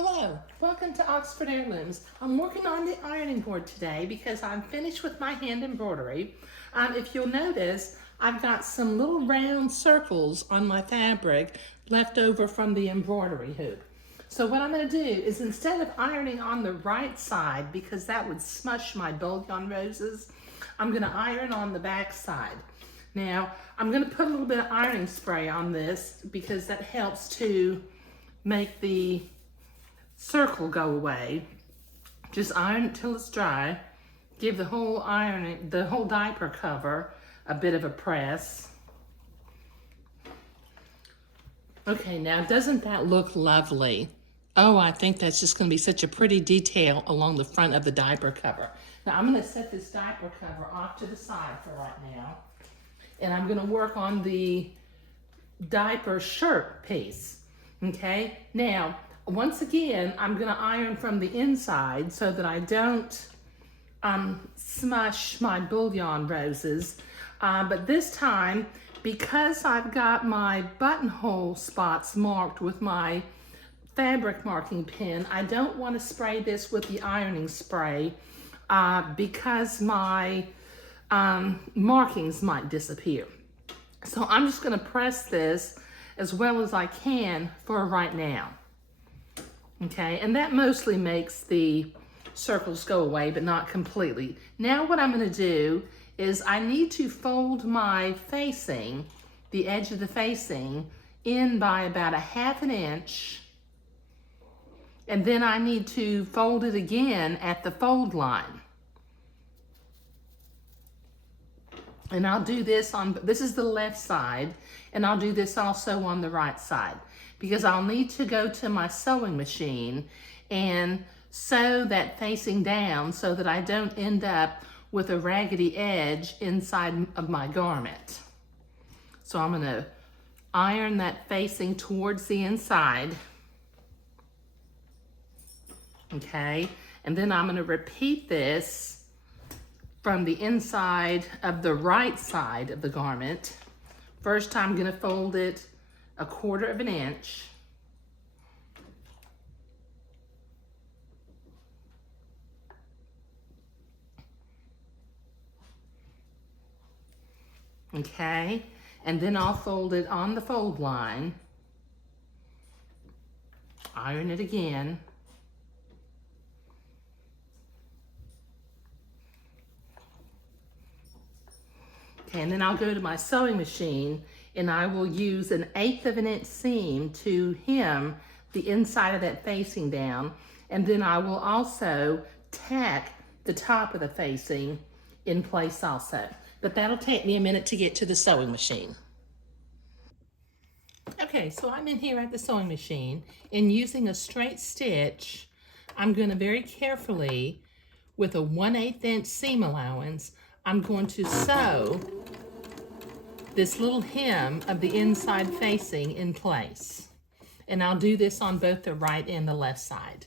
Hello, welcome to Oxford Heirlooms. I'm working on the ironing board today because I'm finished with my hand embroidery. If you'll notice, I've got some little round circles on my fabric left over from the embroidery hoop. So what I'm going to do is, instead of ironing on the right side, because that would smush my bouillon roses, I'm going to iron on the back side. Now, I'm going to put a little bit of ironing spray on this because that helps to make the circle go away. Just iron it till it's dry. Give the whole diaper cover a bit of a press. Okay, now doesn't that look lovely? Oh, I think that's just going to be such a pretty detail along the front of the diaper cover. Now I'm going to set this diaper cover off to the side for right now, and I'm going to work on the diaper shirt piece. Okay, now once again, I'm going to iron from the inside so that I don't smush my bouillon roses. But this time, because I've got my buttonhole spots marked with my fabric marking pen, I don't want to spray this with the ironing spray because my markings might disappear. So I'm just going to press this as well as I can for right now. Okay, and that mostly makes the circles go away, but not completely. Now what I'm going to do is I need to fold my facing, the edge of the facing, in by about 1/2 inch. And then I need to fold it again at the fold line. And I'll do this this is the left side, and I'll do this also on the right side, because I'll need to go to my sewing machine and sew that facing down so that I don't end up with a raggedy edge inside of my garment. So I'm gonna iron that facing towards the inside. Okay, and then I'm gonna repeat this from the inside of the right side of the garment. First, I'm going to fold it 1/4 inch. Okay, and then I'll fold it on the fold line. Iron it again. Okay, and then I'll go to my sewing machine and I will use 1/8 inch seam to hem the inside of that facing down. And then I will also tack the top of the facing in place also. But that'll take me a minute to get to the sewing machine. Okay, so I'm in here at the sewing machine, and using a straight stitch, I'm going to very carefully, with a 1/8 inch seam allowance, I'm going to sew this little hem of the inside facing in place. And I'll do this on both the right and the left side.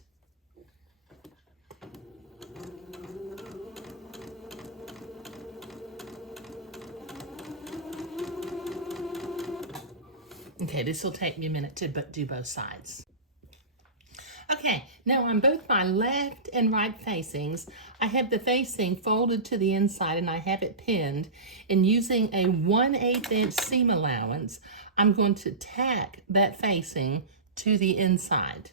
Okay, this will take me a minute to do both sides. Okay, now on both my left and right facings, I have the facing folded to the inside and I have it pinned. And using a 1/8 inch seam allowance, I'm going to tack that facing to the inside.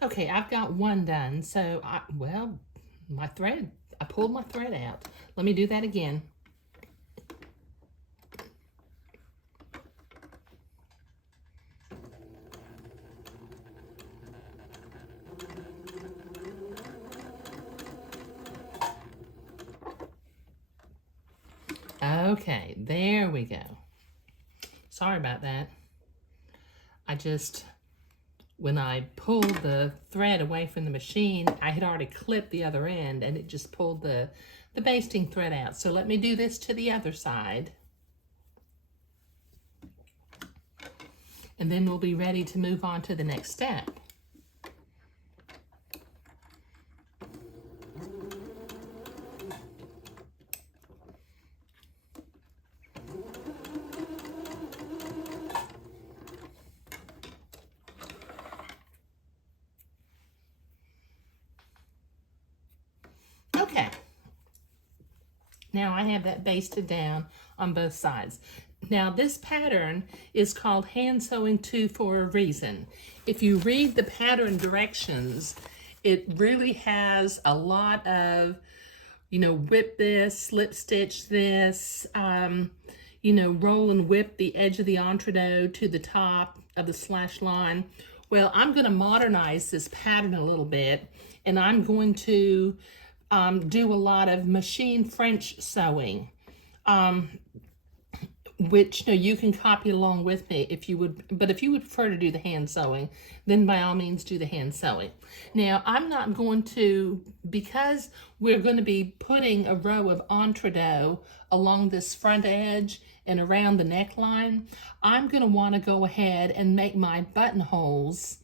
Okay, I've got one done, so I pulled my thread out. Let me do that again. Okay, there we go. Sorry about that. when I pulled the thread away from the machine, I had already clipped the other end and it just pulled the basting thread out. So let me do this to the other side. And then we'll be ready to move on to the next step. Okay, now I have that basted down on both sides. Now this pattern is called hand sewing 2 for a reason. If you read the pattern directions, it really has a lot of, you know, whip this, slip stitch this, you know, roll and whip the edge of the entree to the top of the slash line. Well, I'm going to modernize this pattern a little bit, and I'm going to do a lot of machine French sewing, which, you know, you can copy along with me if you would, but if you would prefer to do the hand sewing, then by all means do the hand sewing. Now, I'm not going to, because we're going to be putting a row of entree along this front edge and around the neckline, I'm going to want to go ahead and make my buttonholes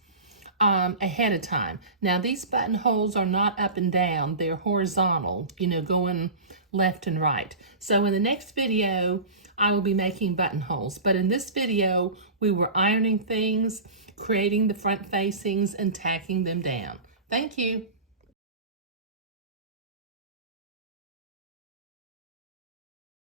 ahead of time. Now, these buttonholes are not up and down, they're horizontal, you know, going left and right. So in the next video, I will be making buttonholes, but in this video, we were ironing things, creating the front facings, and tacking them down. Thank you.